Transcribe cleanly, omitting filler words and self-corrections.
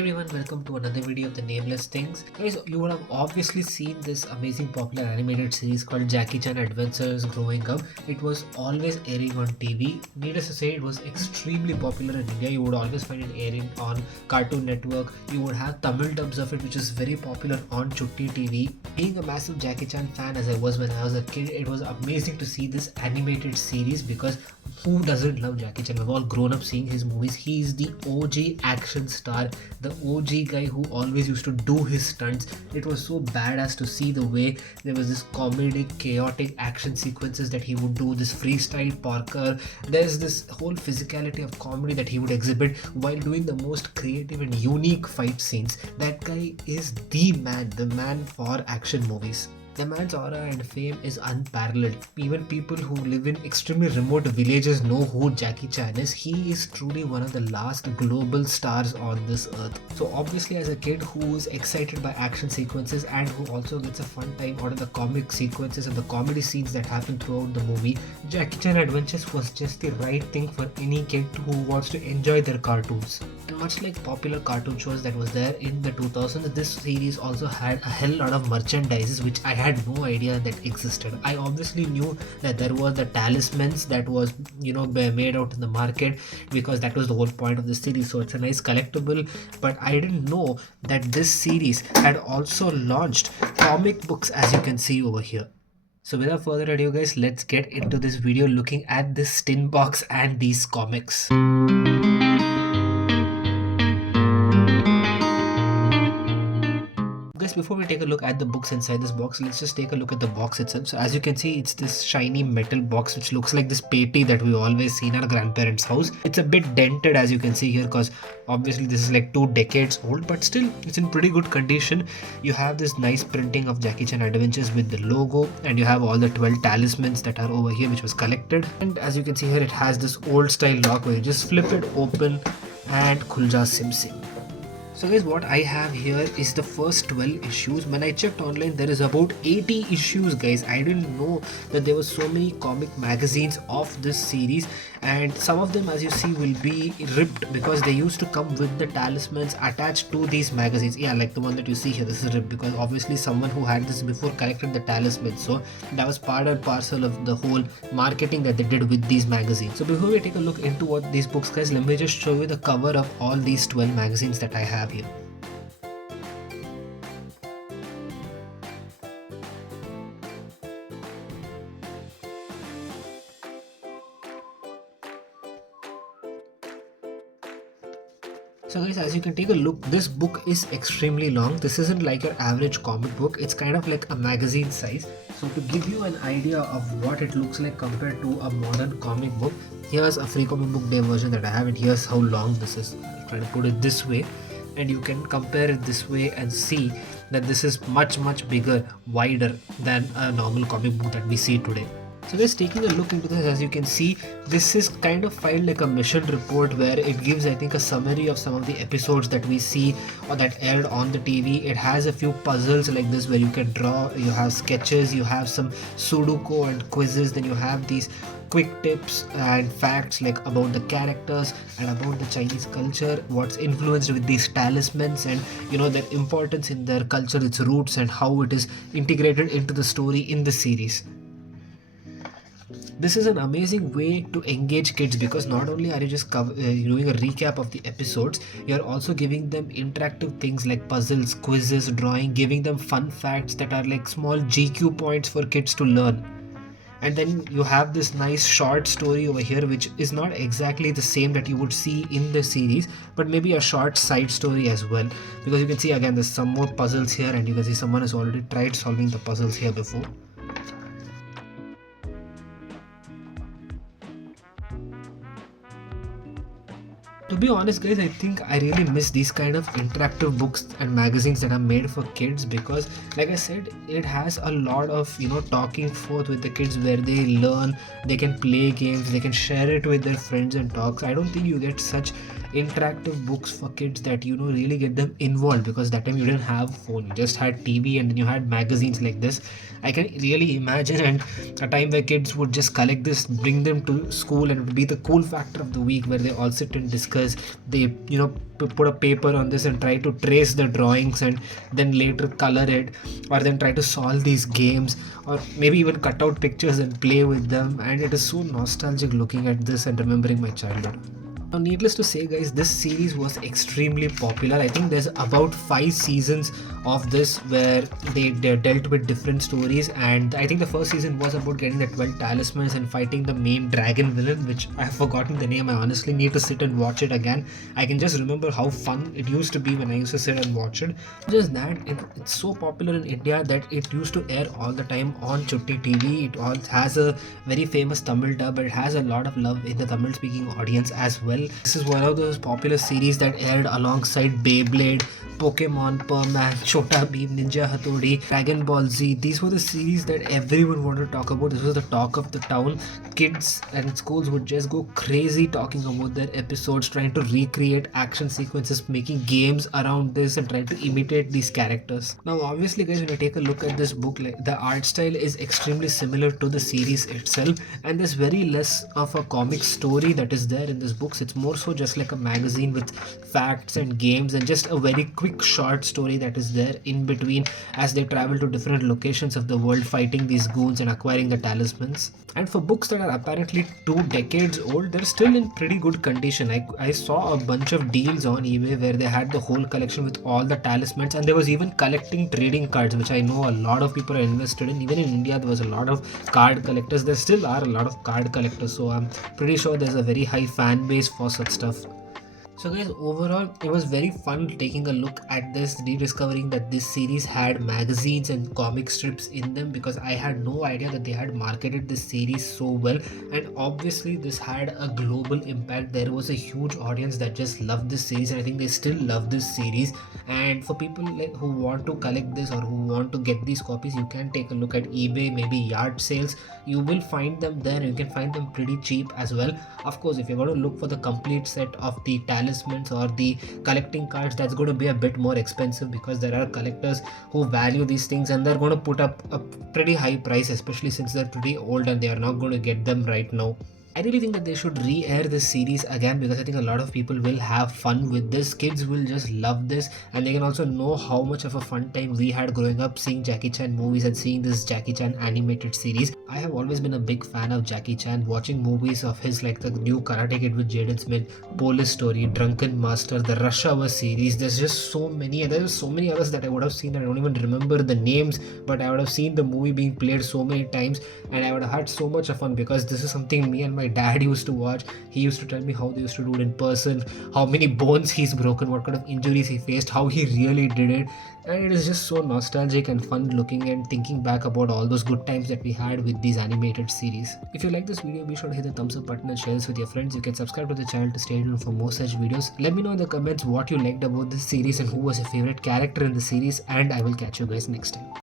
everyone, welcome to another video of the Nameless Things. Guys, you would have obviously seen this amazing popular animated series called Jackie Chan Adventures growing up. It was always airing on TV. Needless to say, it was extremely popular in India. You would always find it airing on Cartoon Network. You would have Tamil dubs of it, which is very popular on Chutti TV. Being a massive Jackie Chan fan as I was when I was a kid, it was amazing to see this animated series because who doesn't love Jackie Chan? We've all grown up seeing his movies. He is the OG action star, the OG guy who always used to do his stunts. It was so badass to see the way there was this comedic, chaotic action sequences that he would do, this freestyle parkour. There's this whole physicality of comedy that he would exhibit while doing the most creative and unique fight scenes. That guy is the man for action movies. The man's aura and fame is unparalleled. Even people who live in extremely remote villages know who Jackie Chan is. He is truly one of the last global stars on this earth. So obviously as a kid who is excited by action sequences and who also gets a fun time out of the comic sequences and the comedy scenes that happen throughout the movie, Jackie Chan Adventures was just the right thing for any kid who wants to enjoy their cartoons. And much like popular cartoon shows that was there in the 2000s, this series also had a hell lot of merchandises which I had no idea that existed. I obviously knew that there was the talismans that was made out in the market because that was the whole point of the series, so it's a nice collectible, but I didn't know that this series had also launched comic books, as you can see over here. So without further ado guys, let's get into this video looking at this tin box and these comics. Before we take a look at the books inside this box, let's just take a look at the box itself. So as you can see, it's this shiny metal box which looks like this patty that we always see in our grandparents' house. It's a bit dented, as you can see here, because obviously this is like 2 decades old, but still it's in pretty good condition. You have this nice printing of Jackie Chan Adventures with the logo, and you have all the 12 talismans that are over here which was collected. And as you can see here, it has this old style lock where you just flip it open and khulja sim sim. So guys, what I have here is the first 12 issues. When I checked online, there is about 80 issues, guys. I didn't know that there were so many comic magazines of this series, and some of them, as you see, will be ripped because they used to come with the talismans attached to these magazines. Yeah, like the one that you see here, this is ripped because obviously someone who had this before collected the talismans. So that was part and parcel of the whole marketing that they did with these magazines. So before we take a look into what these books, guys, let me just show you the cover of all these 12 magazines that I have here. So guys, as you can take a look, this book is extremely long. This isn't like your average comic book. It's kind of like a magazine size. So to give you an idea of what it looks like compared to a modern comic book, here's a free comic book day version that I have, and here's how long this is. I'll try to put it this way, and you can compare it this way and see that this is much bigger, wider than a normal comic book that we see today. So guys, taking a look into this, as you can see, this is kind of filed like a mission report where it gives, I think, a summary of some of the episodes that we see or that aired on the TV. It has a few puzzles like this where you can draw, you have sketches, you have some Sudoku and quizzes, then you have these quick tips and facts like about the characters and about the Chinese culture, what's influenced with these talismans, and their importance in their culture, its roots, and how it is integrated into the story in the series. This is an amazing way to engage kids because not only are you just doing a recap of the episodes, you're also giving them interactive things like puzzles, quizzes, drawing, giving them fun facts that are like small GQ points for kids to learn. And then you have this nice short story over here which is not exactly the same that you would see in the series, but maybe a short side story as well, because you can see again there's some more puzzles here, and you can see someone has already tried solving the puzzles here before. To be honest guys, I think I really miss these kind of interactive books and magazines that are made for kids because like I said, it has a lot of talking forth with the kids where they learn, they can play games, they can share it with their friends and talks. I don't think you get such interactive books for kids that really get them involved, because that time you didn't have phone, you just had TV, and then you had magazines like this. I can really imagine, and a time where kids would just collect this, bring them to school, and it would be the cool factor of the week where they all sit and discuss. They put a paper on this and try to trace the drawings, and then later color it, or then try to solve these games, or maybe even cut out pictures and play with them. And it is so nostalgic looking at this and remembering my childhood. Now, needless to say, guys, this series was extremely popular. I think there's about 5 seasons of this where they dealt with different stories, and I think the first season was about getting the 12 talismans and fighting the main dragon villain, which I have forgotten the name. I honestly need to sit and watch it again. I can just remember how fun it used to be when I used to sit and watch it. Just that, it's so popular in India that it used to air all the time on Chutti TV. It all has a very famous Tamil dub. It has a lot of love in the Tamil speaking audience as well. This is one of those popular series that aired alongside Beyblade, Pokemon, Perman, Chota Bheem, Ninja Hattori, Dragon Ball Z. These were the series that everyone wanted to talk about. This was the talk of the town. Kids and schools would just go crazy talking about their episodes, trying to recreate action sequences, making games around this, and trying to imitate these characters. Now, obviously, guys, when you take a look at this book, the art style is extremely similar to the series itself, and there's very less of a comic story that is there in this book. It's more so just like a magazine with facts and games, and just a very quick short story that is there in between as they travel to different locations of the world, fighting these goons and acquiring the talismans. And for books that are apparently 2 decades old, they're still in pretty good condition. I saw a bunch of deals on eBay where they had the whole collection with all the talismans, and there was even collecting trading cards, which I know a lot of people are invested in. Even in India, there was a lot of card collectors. There still are a lot of card collectors, so I'm pretty sure there's a very high fan base for such stuff. So guys, overall it was very fun taking a look at this, rediscovering that this series had magazines and comic strips in them, because I had no idea that they had marketed this series so well. And obviously this had a global impact. There was a huge audience that just loved this series, and I think they still love this series. And for people who want to collect this or who want to get these copies, you can take a look at eBay, maybe yard sales. You will find them there. You can find them pretty cheap as well. Of course, if you're going to look for the complete set of the talismans or the collecting cards, that's going to be a bit more expensive, because there are collectors who value these things and they're going to put up a pretty high price, especially since they're pretty old and they are not going to get them right now. I really think that they should re-air this series again, because I think a lot of people will have fun with this. Kids will just love this, and they can also know how much of a fun time we had growing up seeing Jackie Chan movies and seeing this Jackie Chan animated series. I have always been a big fan of Jackie Chan, watching movies of his like the new Karate Kid with Jaden Smith, Police Story, Drunken Master, the Rush Hour series. There's just so many, and there's so many others that I would have seen that I don't even remember the names, but I would have seen the movie being played so many times, and I would have had so much of fun, because this is something me and my dad used to watch. He used to tell me how they used to do it in person, how many bones he's broken, what kind of injuries he faced, how he really did it. And it is just so nostalgic and fun looking and thinking back about all those good times that we had with these animated series. If you like this video, be sure to hit the thumbs up button and share this with your friends. You can subscribe to the channel to stay tuned for more such videos. Let me know in the comments what you liked about this series and who was your favorite character in the series, and I will catch you guys next time.